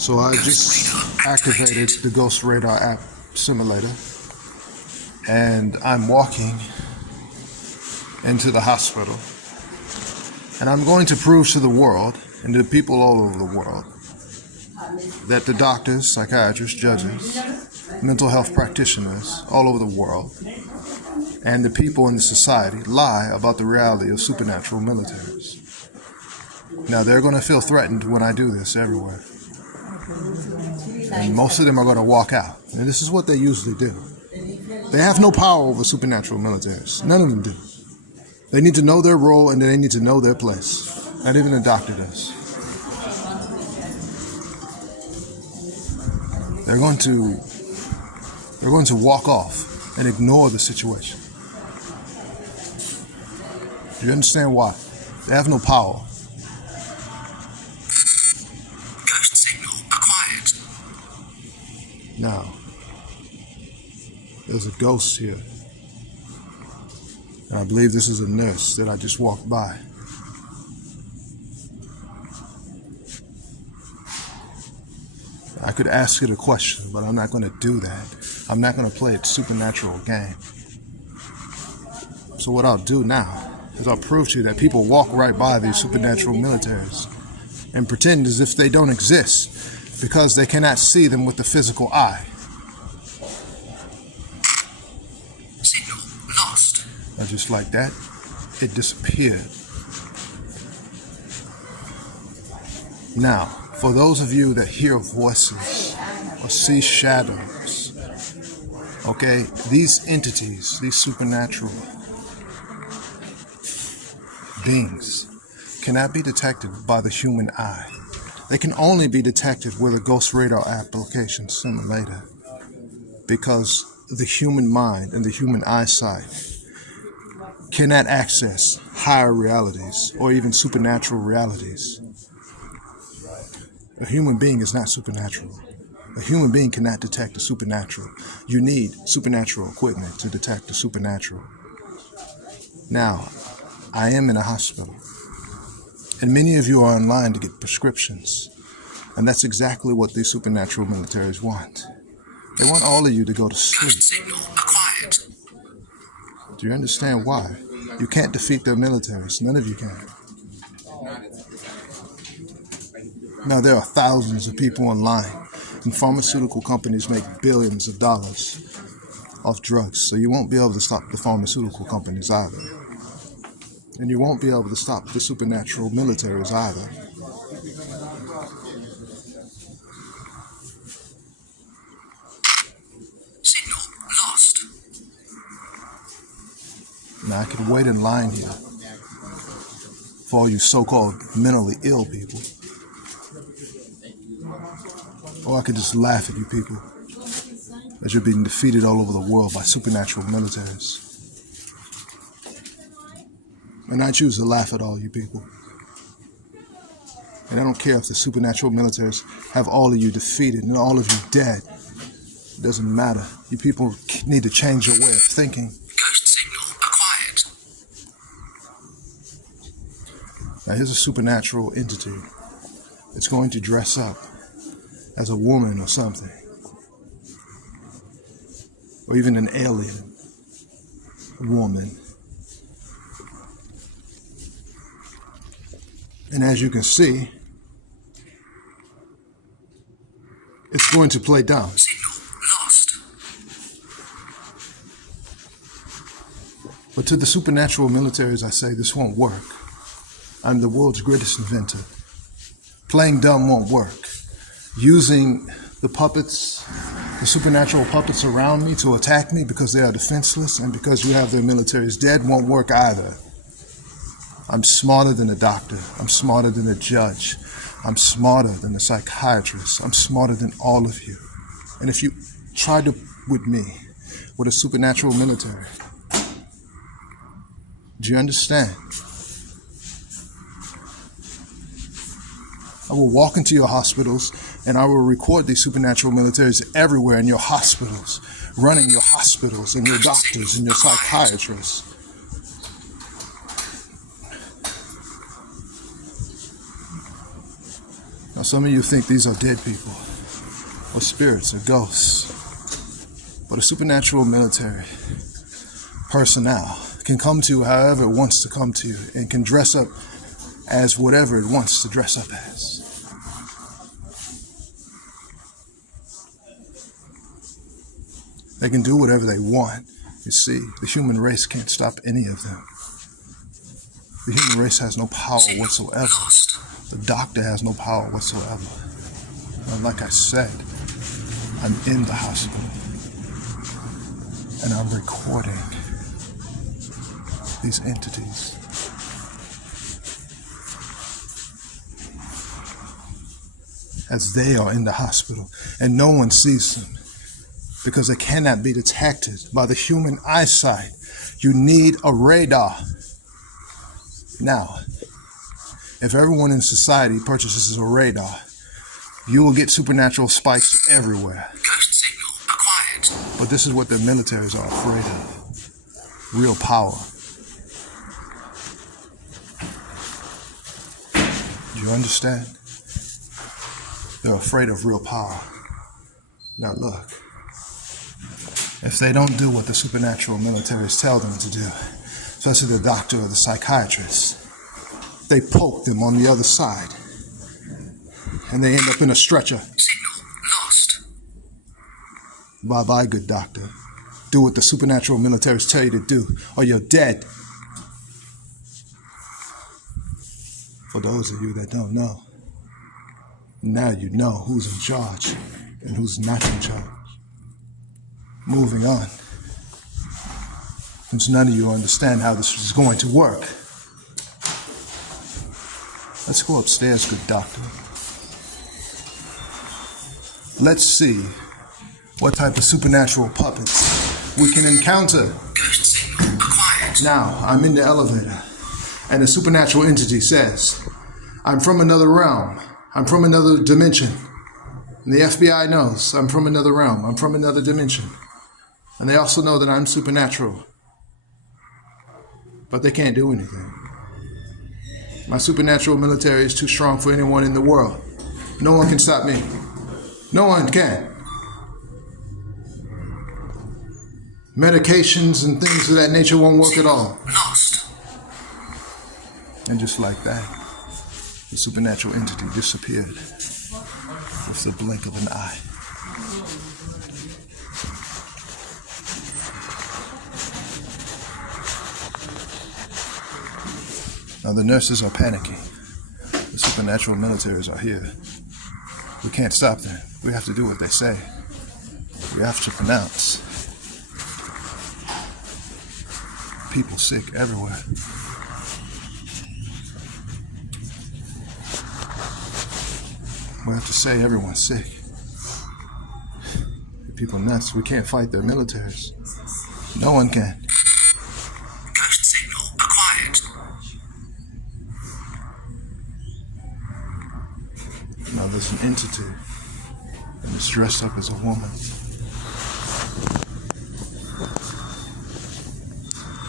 So I just activated the Ghost Radar app simulator, and I'm walking into the hospital, and I'm going to prove to the world and to the people all over the world that the doctors, psychiatrists, judges, mental health practitioners all over the world, and the people in the society lie about the reality of supernatural militaries. Now, they're going to feel threatened when I do this everywhere. And most of them are going to walk out. And this is what they usually do. They have no power over supernatural militaries. None of them do. They need to know their role and they need to know their place. Not even a doctor does. They're going to walk off and ignore the situation. Do you understand why? They have no power. Ghost signal acquired. Now, there's a ghost here. And I believe this is a nurse that I just walked by. I could ask it a question, but I'm not going to do that. I'm not going to play a supernatural game. So what I'll do now is I'll prove to you that people walk right by these supernatural militaries and pretend as if they don't exist because they cannot see them with the physical eye. Signal lost. And just like that, it disappeared. Now, for those of you that hear voices or see shadows, okay, these entities, these supernatural beings cannot be detected by the human eye. They can only be detected with a Ghost Radar application simulator, because the human mind and the human eyesight cannot access higher realities or even supernatural realities. A human being is not supernatural. A human being cannot detect the supernatural. You need supernatural equipment to detect the supernatural. Now, I am in a hospital, and many of you are online to get prescriptions, and that's exactly what these supernatural militaries want. They want all of you to go to sleep. Ghost signal acquired. Do you understand why? You can't defeat their militaries. None of you can. Now, there are thousands of people online, and pharmaceutical companies make billions of dollars off drugs, so you won't be able to stop the pharmaceutical companies either. And you won't be able to stop the supernatural militaries either. Signal lost. Now, I could wait in line here for all you so-called mentally ill people. Or I could just laugh at you people as you're being defeated all over the world by supernatural militaries. And I choose to laugh at all you people. And I don't care if the supernatural militaries have all of you defeated and all of you dead. It doesn't matter. You people need to change your way of thinking. Ghost signal acquired. Now here's a supernatural entity. It's going to dress up as a woman or something. Or even an alien woman. And as you can see, it's going to play dumb. Signal lost. But to the supernatural militaries, I say this won't work. I'm the world's greatest inventor. Playing dumb won't work. Using the puppets, the supernatural puppets around me to attack me because they are defenseless and because you have their militaries dead won't work either. I'm smarter than a doctor. I'm smarter than a judge. I'm smarter than a psychiatrist. I'm smarter than all of you. And if you try to with me with a supernatural military, do you understand? I will walk into your hospitals and I will record these supernatural militaries everywhere in your hospitals, running your hospitals and your doctors and your psychiatrists. Now, some of you think these are dead people, or spirits, or ghosts. But a supernatural military personnel can come to you however it wants to come to you, and can dress up as whatever it wants to dress up as. They can do whatever they want. You see, the human race can't stop any of them. The human race has no power whatsoever. The doctor has no power whatsoever. And like I said, I'm in the hospital, and I'm recording these entities. As they are in the hospital, and no one sees them, because they cannot be detected by the human eyesight. You need a radar. Now, if everyone in society purchases a radar, you will get supernatural spikes everywhere. Ghost signal acquired. But this is what their militaries are afraid of. Real power. Do you understand? They're afraid of real power. Now look, if they don't do what the supernatural militaries tell them to do, especially the doctor or the psychiatrist, they poke them on the other side, and they end up in a stretcher. Signal lost. Bye-bye, good doctor. Do what the supernatural militaries tell you to do, or you're dead. For those of you that don't know, now you know who's in charge and who's not in charge. Moving on. Since none of you understand how this is going to work, let's go upstairs, good doctor. Let's see what type of supernatural puppets we can encounter. Ghost signal acquired. Now, I'm in the elevator, and a supernatural entity says, I'm from another realm. I'm from another dimension. And the FBI knows I'm from another realm. I'm from another dimension. And they also know that I'm supernatural. But they can't do anything. My supernatural military is too strong for anyone in the world. No one can stop me. No one can. Medications and things of that nature won't work at all. Lost. And just like that, the supernatural entity disappeared with the blink of an eye. Now the nurses are panicking. The supernatural militaries are here. We can't stop them. We have to do what they say. We have to pronounce. People sick everywhere. We have to say everyone's sick. People nuts. We can't fight their militaries. No one can. Ghost signal acquired. Now there's an entity, and it's dressed up as a woman.